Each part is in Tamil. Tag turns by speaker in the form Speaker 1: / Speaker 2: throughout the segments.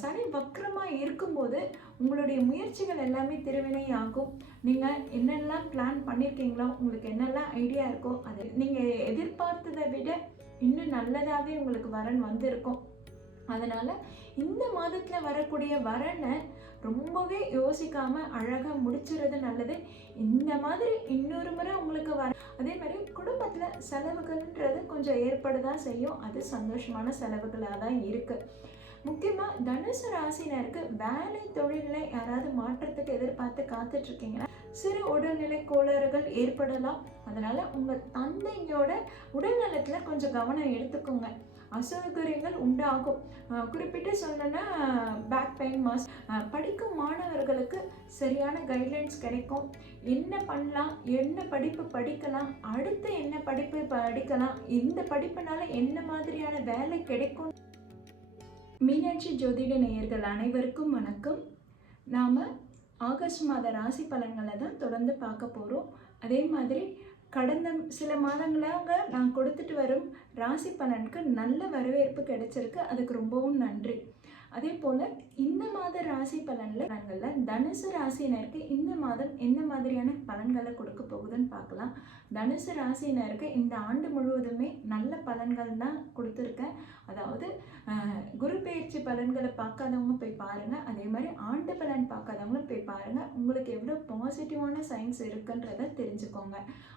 Speaker 1: சனி வக்ரமாக இருக்கும்போது உங்களுடைய முயற்சிகள் எல்லாமே திருவினையாகும். நீங்கள் என்னெல்லாம் பிளான் பண்ணியிருக்கீங்களோ உங்களுக்கு என்னெல்லாம் ஐடியா இருக்கோ அது நீங்கள் எதிர்பார்த்ததை விட இன்னும் நல்லதாகவே உங்களுக்கு வரன் வந்திருக்கும். அதனால் இந்த மாதத்தில் வரக்கூடிய வரனை ரொம்பவே யோசிக்காமல் அழகாக முடிச்சுறது நல்லது. இந்த மாதிரி இன்னொரு முறை உங்களுக்கு வர அதே மாதிரி குடும்பத்தில் செலவுகள்ன்றது கொஞ்சம் ஏற்பட தான் செய்யும். அது சந்தோஷமான செலவுகளாக தான் இருக்குது முக்கியமாக தனுசு ராசினருக்கு வேலை தொழிலில் யாராவது மாற்றத்துக்கு எதிர்பார்த்து காத்துட்ருக்கீங்கன்னா சிறு உடல்நிலை கோளாறுகள் ஏற்படலாம். அதனால் உங்கள் தந்தையோட உடல்நலத்தில் கொஞ்சம் கவனம் எடுத்துக்கோங்க. அசௌகரியங்கள் உண்டாகும். குறிப்பிட்டு சொல்லணும்னா பேக் பெயின் மாஸ் படிக்கும் மாணவர்களுக்கு சரியான கைட்லைன்ஸ் கிடைக்கும். என்ன பண்ணலாம்? என்ன படிப்பு படிக்கலாம்? அடுத்து என்ன படிப்பு படிக்கலாம்? இந்த படிப்புனால என்ன மாதிரியான வேலை கிடைக்கும்? மீனாட்சி ஜோதிட நேயர்கள் அனைவருக்கும் வணக்கம். நாம் ஆகஸ்ட் மாத ராசி பலன்களை தான் தொடர்ந்து பார்க்க போகிறோம் அதே மாதிரி கடந்த சில மாதங்களாக நான் கொடுத்துட்டு வரும் ராசி பலனுக்கு நல்ல வரவேற்பு கிடைச்சிருக்கு. அதுக்கு ரொம்பவும் நன்றி. அதே போல் இந்த மாத ராசி பலனில் பலன்களில் தனுசு ராசினருக்கு இந்த மாதம் எந்த மாதிரியான பலன்களை கொடுக்க போகுதுன்னு பார்க்கலாம். தனுசு ராசினருக்கு இந்த ஆண்டு முழுவதுமே நல்ல பலன்கள் தான் கொடுத்துருக்கேன். அதாவது குரு பயிற்சி பலன்களை பார்க்காதவங்க போய் பாருங்கள் அதே மாதிரி ஆண்டு பலன் பார்க்காதவங்களும் போய் பாருங்கள் உங்களுக்கு எவ்வளோ பாசிட்டிவான சயின்ஸ் இருக்குன்றத தெரிஞ்சுக்கோங்க.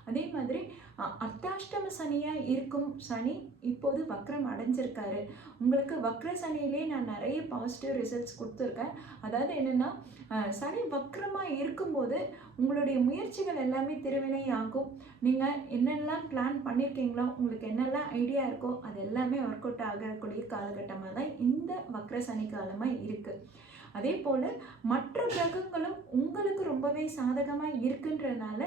Speaker 1: அதே மாதிரி அர்த்தாஷ்டம சனியாக இருக்கும் சனி இப்போது வக்ரம் அடைஞ்சிருக்காரு. உங்களுக்கு வக்ர சனியிலே நான் நிறைய பாசிட்டிவ் ரிசல்ட்ஸ் கொடுத்துருக்கேன். அதாவது என்னென்னா சனி வக்ரமாக இருக்கும்போது உங்களுடைய முயற்சிகள் எல்லாமே திருவினை ஆகும் நீங்கள் என்னெல்லாம் பிளான் பண்ணியிருக்கீங்களோ உங்களுக்கு என்னெல்லாம் ஐடியா இருக்கோ அது எல்லாமே ஒர்க் அவுட் ஆகக்கூடிய காலகட்டமாக தான் இந்த வக்ர சனி காலமாக இருக்குது அதே போல் மற்ற கிரகங்களும் உங்களுக்கு ரொம்பவே சாதகமாக இருக்குன்றனால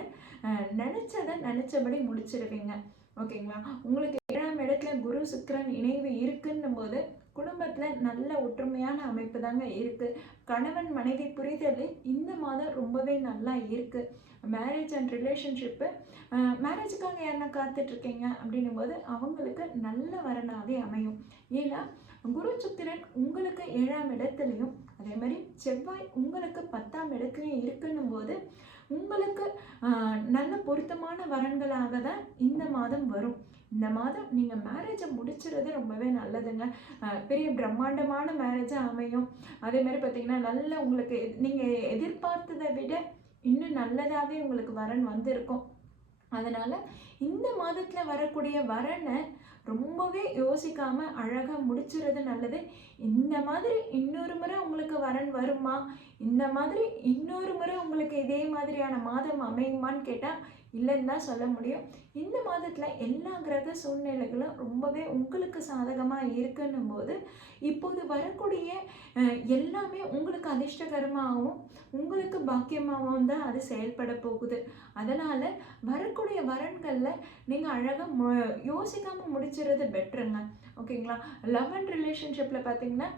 Speaker 1: நினச்சதை நினச்சபடி முடிச்சிடுவீங்க ஓகேங்களா? உங்களுக்கு ஏழாம் இடத்துல குரு சுக்கரன் இணைவு இருக்குன்னும் போது குடும்பத்தில் நல்ல ஒற்றுமையான அமைப்பு தாங்க இருக்குது கணவன் மனைவி புரிதல் இந்த மாதம் ரொம்பவே நல்லா இருக்குது மேரேஜ் அண்ட் ரிலேஷன்ஷிப்பு மேரேஜுக்காக யாருன்னா காத்துட்ருக்கீங்க? அப்படின்னும் போது அவங்களுக்கு நல்ல வரனாகவே அமையும். ஏன்னா குரு சுக்கிரன் உங்களுக்கு ஏழாம் இடத்துலையும் அதே மாதிரி செவ்வாய் உங்களுக்கு பத்தாம் இடத்துலையும் இருக்குன்னும் போது உங்களுக்கு நல்ல பொருத்தமான வரன்களாக தான் இந்த மாதம் வரும். இந்த மாதம் நீங்கள் மேரேஜை முடிச்சுறது ரொம்பவே நல்லதுங்க. பெரிய பிரம்மாண்டமான மேரேஜாக அமையும். அதே மாதிரி பார்த்தீங்கன்னா நல்ல உங்களுக்கு நீங்கள் எதிர்பார்த்ததை விட இன்னும் நல்லதாகவே உங்களுக்கு வரன் வந்திருக்கும். அதனால் இந்த மாதத்தில் வரக்கூடிய வரனை ரொம்பவே யோசிக்காமல் அழகாக முடிச்சுறது நல்லது. இந்த மாதிரி இன்னொரு முறை உங்களுக்கு வரன் வருமா? இந்த மாதிரி இன்னொரு முறை உங்களுக்கு இதே மாதிரியான மாதம் அமையுமான்னு கேட்டால் இல்லைன்னு தான் சொல்ல முடியும். இந்த மாதத்தில் எல்லா கிரக சூழ்நிலைகளும் ரொம்பவே உங்களுக்கு சாதகமாக இருக்குன்னும் போது இப்போது வரக்கூடிய எல்லாமே உங்களுக்கு அதிர்ஷ்டகரமாகவும் உங்களுக்கு பாக்கியமாகவும் தான் அது செயல்பட போகுது. அதனால் வரக்கூடிய வரன்களில் நீங்கள் அழகாக மு யோசிக்காமல் முடிச்சிடுறது பெட்டருங்க. ஓகேங்களா? லவ் அண்ட் ரிலேஷன்ஷிப்பில் பார்த்தீங்கன்னா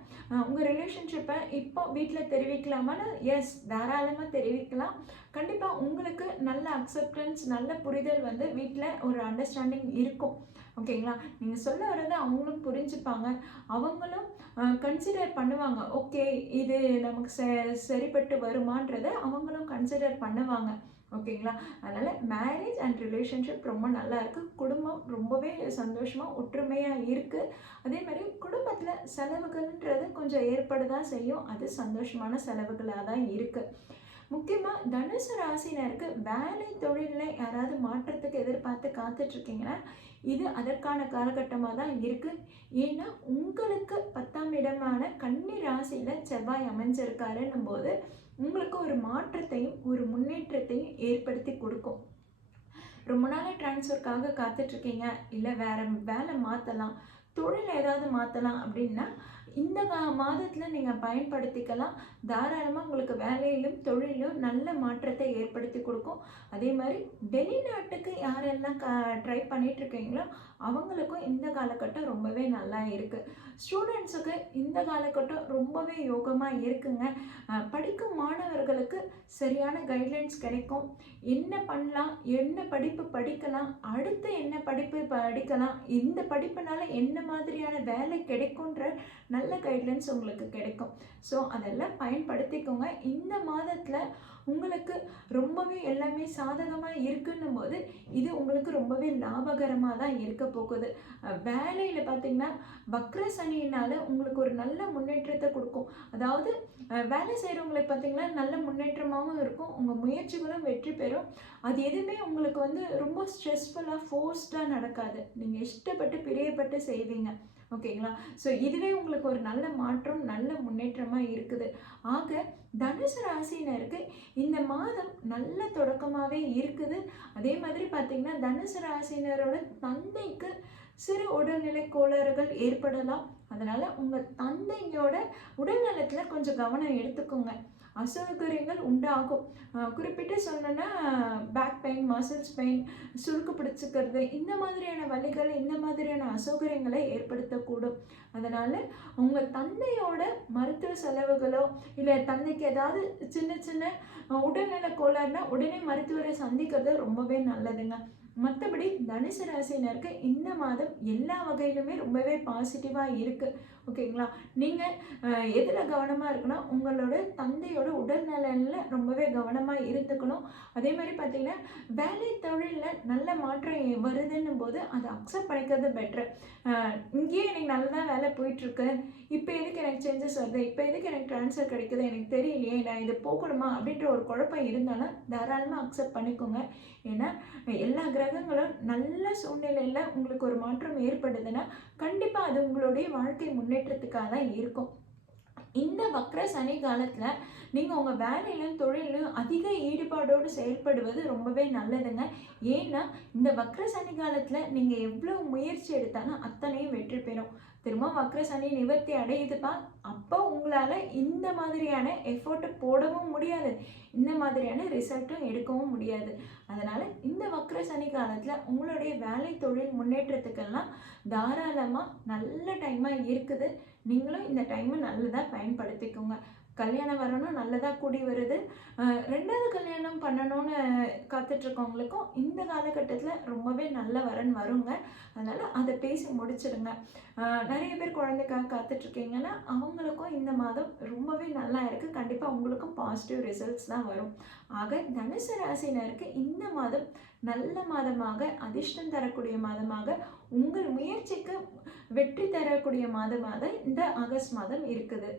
Speaker 1: உங்கள் ரிலேஷன்ஷிப்பை இப்போ வீட்டில் தெரிவிக்கலாமான்னு? எஸ் தாராளமாக தெரிவிக்கலாம். கண்டிப்பாக உங்களுக்கு நல்ல அக்செப்டன்ஸ் நல்ல புரிதல் வந்து வீட்டில் ஒரு அண்டர்ஸ்டாண்டிங் இருக்கும். ஓகேங்களா நீங்கள் சொல்ல வர்றதை அவங்களும் புரிஞ்சுப்பாங்க. அவங்களும் கன்சிடர் பண்ணுவாங்க. ஓகே இது நமக்கு ச சரிப்பட்டு வருமான்றதை அவங்களும் கன்சிடர் பண்ணுவாங்க. ஓகேங்களா அதனால் மேரேஜ் அண்ட் ரிலேஷன்ஷிப் ரொம்ப நல்லா இருக்குது குடும்பம் ரொம்பவே சந்தோஷமாக ஒற்றுமையாக இருக்குது அதே மாதிரி குடும்பத்தில் செலவுகள்ன்றது கொஞ்சம் ஏற்பட தான் செய்யும். அது சந்தோஷமான செலவுகளாக தான் இருக்குது முக்கியமாக தனுசு ராசினருக்கு வேலை தொழிலில் யாராவது மாற்றத்துக்கு எதிர்பார்த்து காத்துட்ருக்கீங்கன்னா இது அதற்கான காலகட்டமாக தான் இருக்குது ஏன்னா உங்களுக்கு பத்தாம் இடமான கன்னி ராசியில் செவ்வாய் அமைஞ்சிருக்காருன்னும் போது உங்களுக்கு ஒரு மாற்றத்தையும் ஒரு முன்னேற்றத்தையும் ஏற்படுத்தி கொடுக்கும். ரொம்ப நாளாக ட்ரான்ஸ்ஃபருக்காக காத்துட்ருக்கீங்க. இல்லை வேறு வேலை மாற்றலாம் தொழில் ஏதாவது மாற்றலாம் அப்படின்னா இந்த மாதத்தில் நீங்கள் பயன்படுத்திக்கலாம். தாராளமாக உங்களுக்கு வேலையிலும் தொழிலும் நல்ல மாற்றத்தை ஏற்படுத்தி கொடுக்கும். அதே மாதிரி வெளிநாட்டுக்கு யாரெல்லாம் க ட்ரை பண்ணிகிட்ருக்கீங்களோ அவங்களுக்கும் இந்த காலகட்டம் ரொம்பவே நல்லா இருக்குது ஸ்டூடெண்ட்ஸுக்கு இந்த காலகட்டம் ரொம்பவே யோகமாக இருக்குங்க. படிக்கும் மாணவர்களுக்கு சரியான கைட்லைன்ஸ் கிடைக்கும். என்ன பண்ணலாம் என்ன படிப்பு படிக்கலாம் அடுத்து என்ன படிப்பு படிக்கலாம் இந்த படிப்புனால என்ன மாதிரியான வேலை கிடைக்குன்ற நல்ல கைட்லைன்ஸ் உங்களுக்கு கிடைக்கும். ஸோ அதெல்லாம் பயன்படுத்திக்கோங்க. இந்த மாதத்தில் உங்களுக்கு ரொம்பவே எல்லாமே சாதகமாக இருக்குன்னும் போது இது உங்களுக்கு ரொம்பவே லாபகரமாக தான் இருக்க போகுது. வேலையில் பார்த்தீங்கன்னா வக்ர சனியினால் உங்களுக்கு ஒரு நல்ல முன்னேற்றத்தை கொடுக்கும். அதாவது வேலை செய்கிறவங்களை பார்த்தீங்கன்னா நல்ல முன்னேற்றமாகவும் இருக்கும். உங்கள் முயற்சிகளும் வெற்றி பெறும். அது எதுவுமே உங்களுக்கு வந்து ரொம்ப ஸ்ட்ரெஸ்ஃபுல்லாக ஃபோர்ஸ்டாக நடக்காது. நீங்கள் இஷ்டப்பட்டு பிரியப்பட்டு செய்வீங்க. ஓகேங்களா? ஸோ இதுவே உங்களுக்கு ஒரு நல்ல மாற்றம் நல்ல முன்னேற்றமாக இருக்குது. ஆக தனுசு ராசினருக்கு இந்த மாதம் நல்ல தொடக்கமாகவே இருக்குது. அதே மாதிரி பார்த்திங்கன்னா தனுசு ராசினரோட தந்தைக்கு சிறு உடல்நிலை கோளாறுகள் ஏற்படலாம். அதனால் உங்கள் தந்தையோட உடல்நலத்தில் கொஞ்சம் கவனம் எடுத்துக்கோங்க. அசௌகரியங்கள் உண்டாகும். குறிப்பிட்டு சொல்லணும்னா பேக் பெயின் மசில்ஸ் பெயின் சுருக்கு பிடிச்சிக்கிறது இந்த மாதிரியான வழிகள் இந்த மாதிரியான அசௌகரியங்களை ஏற்படுத்தக்கூடும். அதனால் உங்கள் தந்தையோட மருத்துவ செலவுகளோ இல்லை தந்தைக்கு ஏதாவது சின்ன சின்ன உடல்நல கோளாறுனா உடனே மருத்துவரை சந்திக்கிறது ரொம்பவே நல்லதுங்க. மற்றபடி தனுசு ராசினருக்கு இந்த மாதம் எல்லா வகையிலுமே ரொம்பவே பாசிட்டிவாக இருக்குது ஓகேங்களா? நீங்கள் எதில் கவனமாக இருக்குன்னா உங்களோட தந்தையோட உடல்நலனில் ரொம்பவே கவனமாக இருந்துக்கணும். அதே மாதிரி பார்த்தீங்கன்னா வேலை தொழிலில் நல்ல மாற்றம் வருதுன்னும் போது அதை அக்செப்ட் பண்ணிக்கிறது பெட்ரு இங்கேயே எனக்கு நல்லா வேலை போயிட்டுருக்கு. இப்போ எதுக்கு எனக்கு சேஞ்சஸ் வருது? இப்போ எதுக்கு எனக்கு ட்ரான்ஸ்ஃபர் கிடைக்குது? எனக்கு தெரியலையே நான் இது போகணுமா? அப்படின்ற ஒரு குழப்பம் இருந்தாலும் தாராளமாக அக்செப்ட் பண்ணிக்கோங்க. ஏன்னா எல்லா கிரகங்களும் நல்ல சூழ்நிலையில் உங்களுக்கு ஒரு மாற்றம் ஏற்படுதுன்னா கண்டிப்பாக அது உங்களுடைய வாழ்க்கை முன்னேற்றத்துக்காக தான் இருக்கும். இந்த வக்ர சனி காலத்தில் நீங்கள் உங்கள் வேலையிலும் தொழிலும் அதிக ஈடுபாடோடு செயல்படுவது ரொம்பவே நல்லதுங்க. ஏன்னா இந்த வக்ர சனி காலத்தில் நீங்கள் எவ்வளோ முயற்சி எடுத்தாலும் அத்தனையும் வெற்றி பெறும். திரும்ப வக்ர சனி நிவர்த்தி அடையுதுப்பா அப்போ உங்களால் இந்த மாதிரியான எஃபோர்ட்டு போடவும் முடியாது. இந்த மாதிரியான ரிசல்ட்டும் எடுக்கவும் முடியாது. அதனால் இந்த வக்ர சனி காலத்தில் உங்களுடைய வேலை தொழில் முன்னேற்றத்துக்கெல்லாம் தாராளமாக நல்ல டைமாக இருக்குது. நீங்களும் இந்த டைமை நல்லதாக பயன்படுத்திக்கோங்க. கல்யாணம் வரணும் நல்லதாக கூடி வருது. ரெண்டாவது கல்யாணம் பண்ணணும்னு காத்துட்ருக்கவங்களுக்கும் இந்த காலகட்டத்தில் ரொம்பவே நல்ல வரன் வருங்க. அதனால் அதை பேசி முடிச்சிடுங்க நிறைய பேர் குழந்தைக்காக காத்துட்ருக்கீங்கன்னா அவங்களுக்கும் இந்த மாதம் ரொம்பவே நல்லா இருக்குது கண்டிப்பாக உங்களுக்கும் பாசிட்டிவ் ரிசல்ட்ஸ் தான் வரும். ஆக தனுசு ராசினருக்கு இந்த மாதம் நல்ல மாதமாக அதிர்ஷ்டம் தரக்கூடிய மாதமாக உங்கள் முயற்சிக்கு வெற்றி தரக்கூடிய மாதமாக இந்த ஆகஸ்ட் மாதம் இருக்குது.